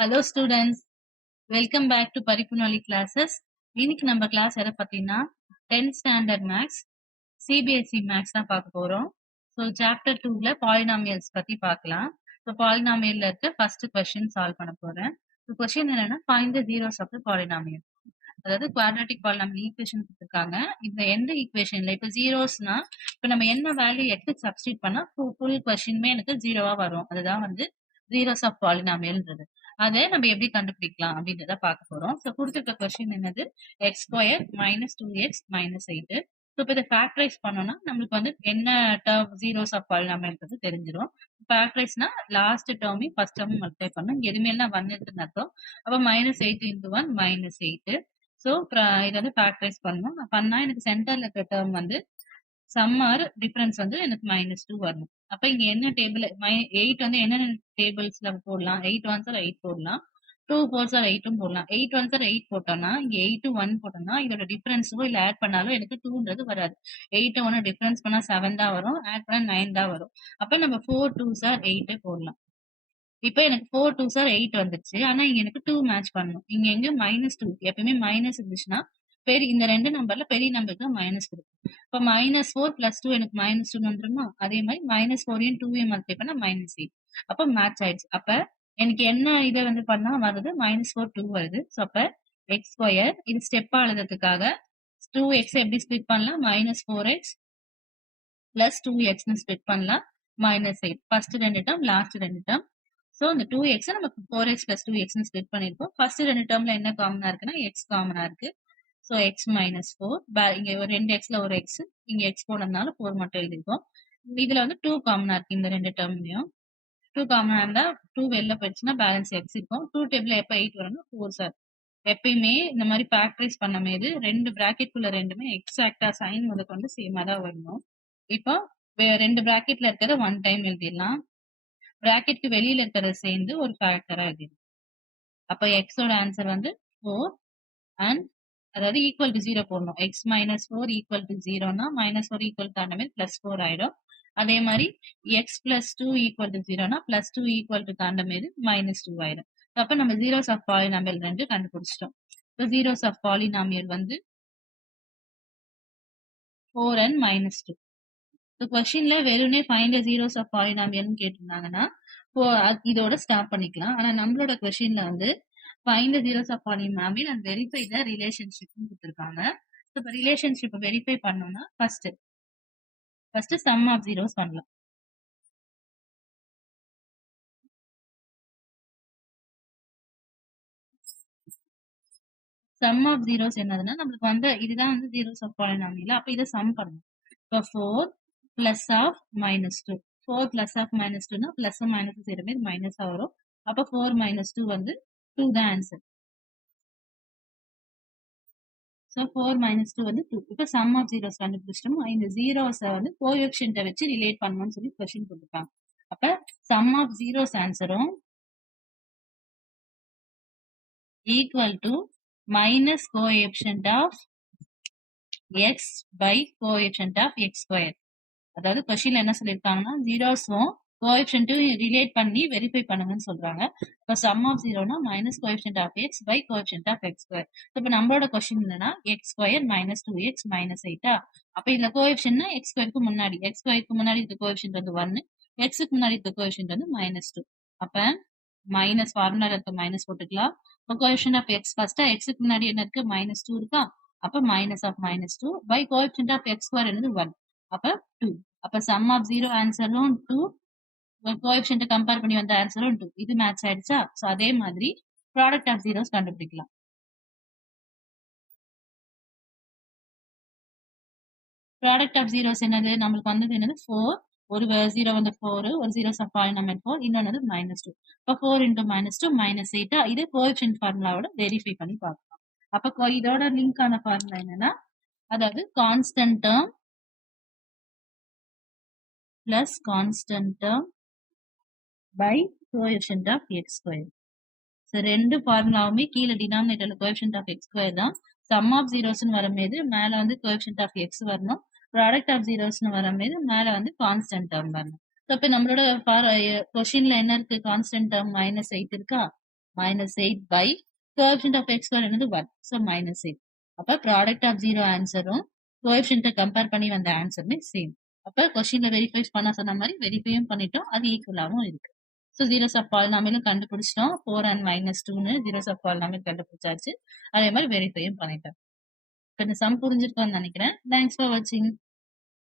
Hello students, welcome back to Paripunali classes. இன்னைக்கு நம்ம class எதை பத்தினா 10th standard maths CBSE maths தான் பார்க்க போறோம். ஸோ சாப்டர் 2ல பாலினாமியல்ஸ் பத்தி பார்க்கலாம். ஸோ பாலினாமியல்ல இருக்க ஃபர்ஸ்ட் கொஸ்டின் சால்வ் பண்ண போறேன். ஸோ கொஸ்டின் என்னன்னா find the zeros of the polynomial. அதாவது குவாட்ராட்டிக் பாலினாமியல் ஈக்குவேஷன் கொடுத்துருக்காங்க. இந்த எந்த ஈக்குவேஷன்ல இப்ப ஜீரோஸ்னா இப்ப நம்ம என்ன வேல்யூ எடுத்து சப்ஸ்டிட் பண்ணா ஃபுல் கொஸ்டினுமே எனக்கு ஜீரோவா வரும். அதுதான் வந்து ஜீரோஸ் ஆஃப் பாலினாமியல்ன்றது. அதை நம்ம எப்படி கண்டுபிடிக்கலாம் அப்படின்றத பார்க்க போறோம். ஸோ கொடுத்துருக்க கொஸ்டின் என்னது X square minus 2x minus 8. So இப்போ இதை ஃபேக்டரைஸ் பண்ணோம்னா நம்மளுக்கு வந்து என்ன டேர்ம் ஜீரோஸ் ஆஃப் பாலினாமியல்ன்றது தெரிஞ்சிடும். ஃபேக்டரைஸ்னா லாஸ்ட் டேர்மையும் ஃபர்ஸ்ட் டேர்மும் மல்டிப்ளை பண்ணணும். இங்க எதுவுமே எல்லாம் 1 இருக்குன்னு அர்த்தம். அப்போ மைனஸ் 8 இன்டூ 1 மைனஸ் 8. ஸோ இதை வந்து ஃபேக்டரைஸ் பண்ணணும். பண்ணா எனக்கு சென்டர்ல இருக்க டேர்ம் வந்து சம்மர் டிஃபரன்ஸ் வந்து எனக்கு -2 வரணும். அப்ப இங்க என்ன டேபிள் 8 வந்து என்னென்ன டேபிள்ஸ்ல போடலாம்? 8 1s ஆர் 8 போடலாம், 2 4s ஆர் 8ம் போடலாம். 8 1s ஆர் 8 போட்டோம்னா இங்க 8 1 போட்டோம்னா இதோட டிஃபரன்ஸோ இல்ல ஆட் பண்ணாலும் எனக்கு 2ன்றது வராது. 8 1 டிஃபரன்ஸ் பண்ணா 7 தான் வரும், ஆட் பண்ணா 9 தான் வரும். அப்ப நம்ம 4 2s ஆர் 8 போடலாம். இப்ப எனக்கு 4 2s ஆர் 8 வந்துச்சு. ஆனா இங்க எனக்கு 2 மேட்ச் பண்ணணும். இங்க எங்க -2 எப்பயுமே மைனஸ் இருந்துச்சுன்னா பெரிய இந்த ரெண்டு நம்பர்ல பெரிய நம்பருக்கு மைனஸ் கொடுக்கும். இப்ப -4 + 2 எனக்கு -2 வந்துருமா? அதே மாதிரி -4 2 மல்டிப்ளை பண்ணா -8. அப்ப மேட்ச் ஆயிடுச்சு. அப்ப எனக்கு என்ன இதை வந்து பண்ணா வருது -4 2 வருது. ஸோ அப்ப எக்ஸ் ஸ்கொயர் இது ஸ்டெப்பா எழுதுறதுக்காக 2x எப்படி ஸ்பிளிட் பண்ணலாம்? -4x + 2x ஸ்பிளிட் பண்ணலாம் -8. ஃபர்ஸ்ட் ரெண்டு டேர்ம் லாஸ்ட் ரெண்டு டேர்ம். ஸோ இந்த 2x நமக்கு 4x + 2x ஸ்பிளிட் பண்ணிருக்கோம். ஃபர்ஸ்ட் ரெண்டு டேர்ம்ல என்ன காமனா இருக்குன்னா x காமனா இருக்கு. ஸோ x -4 இங்க ஒரு 2xல ஒரு x, இங்க x போனதுனால 4 மட்டும் எழுதிருக்கோம். இதுல வந்து 2 காமனா இருக்கு. இந்த ரெண்டு டேர்ம்லயும் 2 காமனா இருந்தா 2 வெளில போயிடுச்சுன்னா பேலன்ஸ் x இருக்கும். 2 டேபிள்ல எப்ப 8 வரும்னா 4 சார். எப்பயுமே இந்த மாதிரி ஃபேக்டரைஸ் பண்ணும்போது ரெண்டு பிராக்கெட்குள்ள ரெண்டுமே எக்ஸாக்டா சைன் முதற்கொண்டு சேமா தான் வரணும். இப்போ ரெண்டு பிராக்கெட்ல இருக்கிறத 1 டைம் எழுதிடலாம். பிராக்கெட்க்கு வெளியில இருக்கிறத சேர்ந்து ஒரு ஃபேக்டரா எழுதிடலாம். அப்ப எக்ஸோட ஆன்சர் வந்து 4 அண்ட் அதாவது ஈக்குவல் டு 0 போடணும். x -4 ஈக்குவல் டு 0னா -4 ஈக்குவல் டு அந்த மாதிரி +4 ஆயிடும். அதே மாதிரி x + 2 ஈக்குவல் டு 0னா +2 ஈக்குவல் டு அந்த மாதிரி -2 ஆயிடும். அப்ப நம்ம ஜீரோஸ் ஆஃப் பாலினாமியல் ரெண்டு கண்டுபிடிச்சிட்டோம். இப்போ ஜீரோஸ் ஆஃப் பாலினாமியல் வந்து 4 and -2. இந்த கொஸ்டின்ல வெறும்னே ஃபைண்ட் த ஜீரோஸ் ஆஃப் பாலினாமியல்னு கேட்டிருந்தாங்கன்னா இதோட ஸ்டாப் பண்ணிக்கலாம். ஆனா நம்மளோட கொஸ்டின்ல வந்து find the zeros of polynomial and verify the relationship கொடுத்திருக்காங்க. இப்போ ரிலேஷன்ஷிப் வெரிஃபை பண்ணோம்னா ஃபர்ஸ்ட் sum of zeros பண்ணலாம். sum of zeros என்னதுன்னா நம்மளுக்கு வந்து இதுதான் வந்து zeros of polynomial. அப்ப இதை சம் பண்ணணும். இப்போ 4 plus of -2 4 plus of -2னா plus minus சேருமே மைனஸா வரும். அப்ப 4 - 2 வந்து 2 தான் ஆன்சர். ஸோ 4 - 2 வந்து 2. இப்போ சம் ஆஃப் ஜீரோஸ் கண்டுபிடிச்சிட்டோம். இந்த ஜீரோஸை வந்து கோஎஃபிஷியன்ட்டை வச்சு ரிலேட் பண்ணணும்னு சொல்லி கொஸ்டின் கொடுத்துருக்காங்க. அப்ப சம் ஆஃப் ஜீரோஸ் ஆன்சரும் equal to minus coefficient of x by coefficient of x square. அதாவது கொஸ்டின்ல என்ன சொல்லியிருக்காங்கன்னா ஜீரோஸும் கோஎஃபிஷியன்ட்டும் ரிலேட் பண்ணி வெரிஃபை பண்ணுங்கன்னு சொல்றாங்க. இப்போ சம் ஆஃப் ஜீரோனா minus coefficient of x by coefficient of x square. இப்போ நம்மளோட கொஸ்டின் என்னன்னா எக்ஸ் ஸ்கொயர் -2x -8. அப்ப இதுல கோஎஃபிஷியன்ட்னா எக்ஸ் ஸ்கொயருக்கு முன்னாடி இருக்க கோஎஃபிஷியன்ட் வந்து 1, எக்ஸுக்கு முன்னாடி இருக்க கோஎஃபிஷியன்ட் வந்து -2. அப்ப மைனஸ் ஃபார்முலா இருக்க மைனஸ் போட்டுக்கலாம். இப்போ கோஎஃபிஷியன்ட் ஆஃப் எக்ஸ் ஃபர்ஸ்டா எக்ஸுக்கு முன்னாடி என்ன இருக்கு -2 இருக்கா? அப்ப -2 by coefficient of x square என்னது 1. அப்ப 2. அப்ப சம் ஆஃப் ஜீரோ ஆன்சரும் 2, கோஎஃபிஷியன்ட் கம்பேர் பண்ணி வந்த ஆன்சரும் 2. இது மேட்ச் ஆயிடுச்சா? சோ அதே மாதிரி ப்ராடக்ட் ஆஃப் ஜீரோஸ் கண்டுபிடிக்கலாம். ப்ராடக்ட் ஆஃப் ஜீரோஸ் என்னது? நம்மளுக்கு வந்தது என்னது 4, ஒரு 0 வந்து 4, ஒரு ஜீரோஸ் ஆஃப் பாலினாமியல் 4, இன்னொன்னு -2. அப்ப 4 × -2 -8. இது கோஎஃபிஷியன்ட் ஃபார்முலாவோட வெரிஃபை பண்ணி பார்க்கலாம். அப்ப இதோட லிங்க் ஆன ஃபார்முலா என்னன்னா அதாவது constant term plus constant term by coefficient of x square. So ரெண்டு ஃபார்முலாவுமே கீழே டினாமினேட்டர்ல coefficient of x square தான். sum of zeros வரும்போது மேல வந்து coefficient of x வரணும். product of zeros வரும்போது மேல வந்து constant term வரணும். So இப்ப நம்மளோட கொஸ்டின்ல என்ன இருக்கு? constant term -8 இருக்கா? -8 by coefficient of x square என்னது 1. So -8. அப்ப ப்ராடக்ட் ஆஃப் 0 ஆன்சரும் கோஎஃபிஷியன்ட்டை கம்பேர் பண்ணி வந்த ஆன்சருமே சேம். அப்ப கொஸ்டின்ல வெரிஃபை பண்ண சொன்ன மாதிரி வெரிஃபையும் பண்ணிட்டோம். அது ஈக்குவலாவும் இருக்கு. ஸோ ஜீரோஸ் ஆஃப் பாலினாமியலும் கண்டுபிடிச்சிட்டோம். 4 and -2ன்னு ஜீரோஸ் ஆஃப் பாலினாமியல் கண்டுபிடிச்சாச்சு. அதே மாதிரி வெரிஃபையும் பண்ணிட்டோம். இப்ப இந்த சம் புரிஞ்சிருக்கோம்னு நினைக்கிறேன். தேங்க்ஸ் ஃபார் வாட்சிங்.